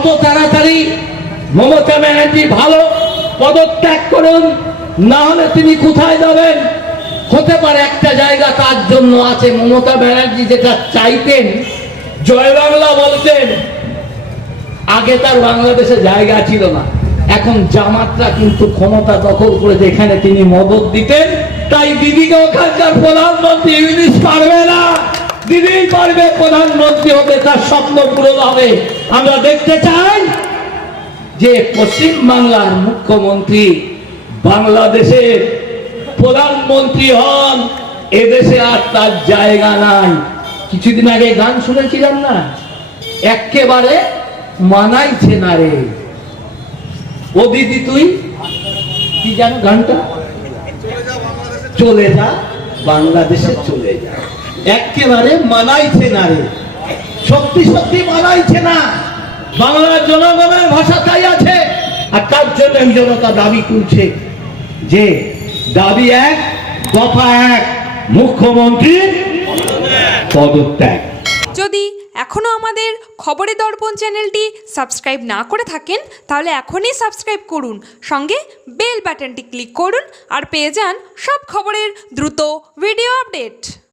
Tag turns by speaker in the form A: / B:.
A: যত তাড়াতাড়ি মমতা ব্যানার্জি ভালো পদত্যাগ করুন, না হলে তিনি কোথায় যাবেন? হতে পারে একটা জায়গা তার জন্য আছে। মমতা ব্যানার্জি যেটা চাইতেন, জয় বাংলা বলতেন, আগে তার বাংলাদেশে জায়গা ছিল না। এখন জামাতরা কিন্তু ক্ষমতা দখল করে যেখানে তিনি মদত দিতেন, তাই দিদিকে ওখানকার প্রধানমন্ত্রী ইংলিশ পারবে না। দিদি পারবে, প্রধানমন্ত্রী হবে, তার স্বপ্ন পূরণ হবে। আমরা দেখতে চাই যে পশ্চিম বাংলার মুখ্যমন্ত্রী বাংলাদেশের প্রধানমন্ত্রী হন। এদেশে আর তার জায়গা নাই। কিছুদিন আগে গান শুনেছিলাম না? একেবারে মানাইছে না রে। ও দিদি, তুই? কি জানো গানটা? চলে যা, বাংলাদেশে চলে যা। একেবারে মানাইছে না রে। সত্যি সত্যি মানাইছে না। বাংলার জনগণের ভাষা তাই আছে। আর তার জন্য জনতা দাবি করছে যে দাবি এক, দফা এক মুখ্যমন্ত্রীর পদত্যাগ।
B: যদি এখনও আমাদের খবরের দর্পণ চ্যানেলটি সাবস্ক্রাইব না করে থাকেন, তাহলে এখনই সাবস্ক্রাইব করুন। সঙ্গে বেল বাটনটি ক্লিক করুন আর পেয়ে যান সব খবরের দ্রুত ভিডিও আপডেট।